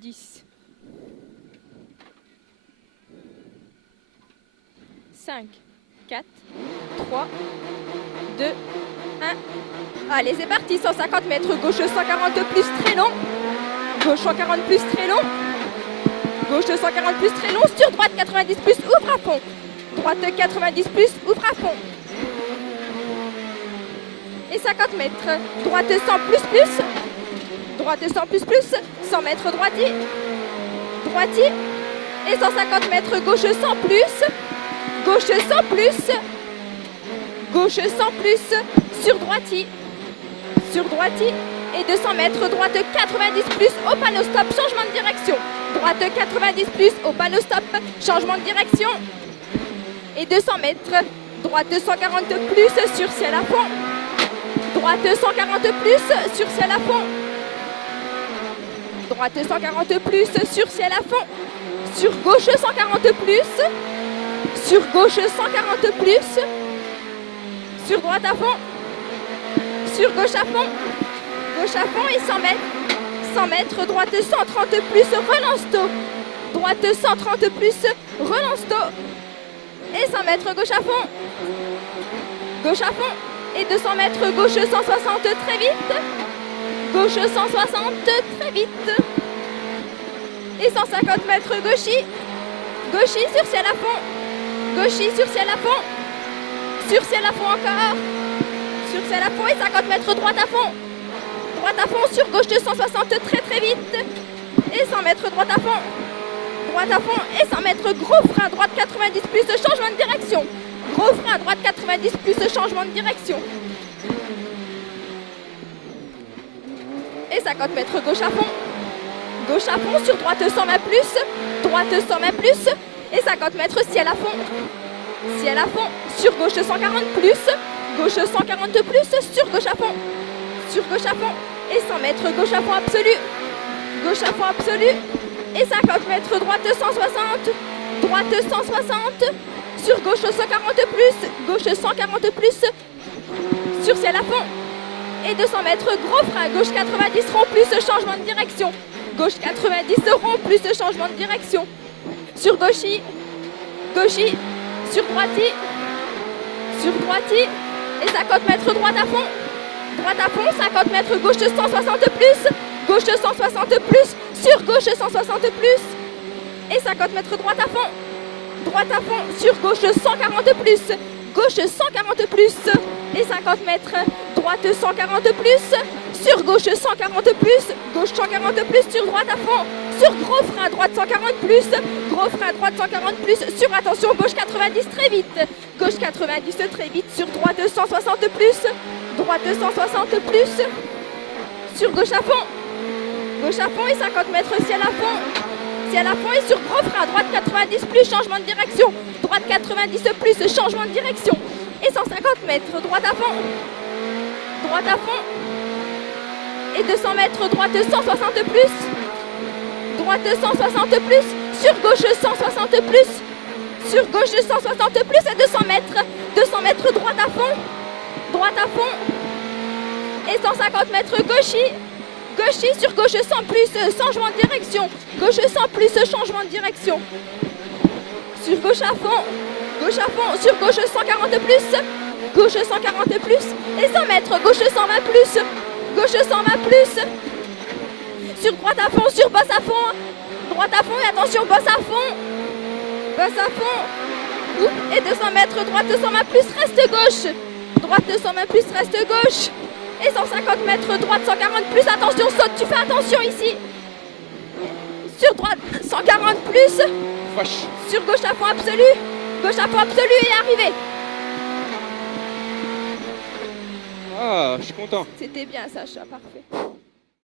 10, 5, 4, 3, 2, 1. Allez, c'est parti. 150 mètres, gauche 140 plus très long. Gauche 140 plus très long. Gauche 140 plus très long. Sur droite 90 plus, ouvre à fond. Droite 90 plus, ouvre à fond. Et 50 mètres. Droite 100 plus plus. Droite 100 plus plus. 100 mètres droitier. Droitier. Et 150 mètres gauche 100 plus. Gauche 100 plus. Gauche 100 plus. Sur droitier. Sur droitier. Et 200 mètres droite 90 plus au panneau stop. Changement de direction. Droite 90 plus au panneau stop. Changement de direction. Et 200 mètres. Droite 140 plus sur ciel à fond. Droite 140 plus sur ciel à fond. Droite 140 plus sur ciel à fond. Sur gauche 140 plus. Sur gauche 140 plus. Sur droite à fond. Sur gauche à fond. Gauche à fond et 100 mètres. 100 mètres, droite 130 plus, relance tôt. Droite 130 plus, relance tôt. Et 100 mètres, gauche à fond. Gauche à fond. Et 200 mètres, gauche 160 très vite. Gauche 160 très vite. Et 150 mètres, gauchis. Gauchis sur ciel à fond. Gauchis sur ciel à fond. Sur ciel à fond encore. Sur ciel à fond et 50 mètres, droite à fond. Droite à fond sur gauche 160 très vite. Et 100 mètres, droite à fond. Droite à fond et 100 mètres, gros frein, droite 90 plus, changement de direction. Gros frein, droite 90 plus, changement de direction. Et 50 mètres, gauche à fond. Gauche à fond sur droite 120 plus. Droite 120 plus. Et 50 mètres, ciel à fond. Ciel à fond. Sur gauche 140 plus. Gauche 140 plus. Sur gauche à fond. Sur gauche à fond. Et 100 mètres, gauche à fond absolu. Gauche à fond absolu. Et 50 mètres, droite 160. Droite 160. Sur gauche 140 plus. Gauche 140 plus. Sur ciel à fond. Et 200 mètres, gros frein. Gauche 90 rond plus, changement de direction. Gauche 90 rond plus, changement de direction. Sur gauchis. Gauchis. Sur droitier. Sur droitier. Et 50 mètres, droite à fond. Droite à fond, 50 mètres, gauche 160 plus. Gauche 160 plus. Sur gauche 160 plus. Et 50 mètres, droite à fond. Droite à fond, sur gauche 140 plus. Gauche 140 plus. Et 50 mètres, droite 140 plus. Sur gauche 140 plus. Gauche 140 plus, sur droite à fond. Sur gros frein, droite 140 plus. Gros frein, droite 140 plus. Sur attention, gauche 90 très vite. Gauche 90 très vite. Sur droite 160 plus. Droite 160 plus. Sur gauche à fond. Gauche à fond et 50 mètres, ciel à fond. Ciel à fond et sur gros frein, droite 90 plus, changement de direction. Droite 90 plus, changement de direction. Et 150 mètres, droite à fond. Droite à fond. Et 200 mètres, droite 160 plus. Droite 160 plus. Sur gauche 160 plus. Sur gauche 160 plus et 200 mètres. 200 mètres, droite à fond. Droite à fond. Et 150 mètres, gauchis. Gauchis sur gauche 100 plus, changement de direction. Gauche 100 plus, changement de direction. Sur gauche à fond. Gauche à fond. Sur gauche 140 plus. Gauche 140 plus. Et 100 mètres. Gauche 120 plus. Gauche 120 plus. Sur droite à fond. Sur bosse à fond. Droite à fond. Et attention, bosse à fond. Bosse à fond. Et 200 mètres. Droite 120 plus. Reste gauche. Droite 120 plus. Reste gauche. Et 150 mètres, droite 140 plus, attention, saute, tu fais attention ici. Sur droite, 140 plus. Vache. Sur gauche à fond absolu. Gauche à fond absolu et arrivé. Ah, je suis content. C'était bien, Sacha, parfait.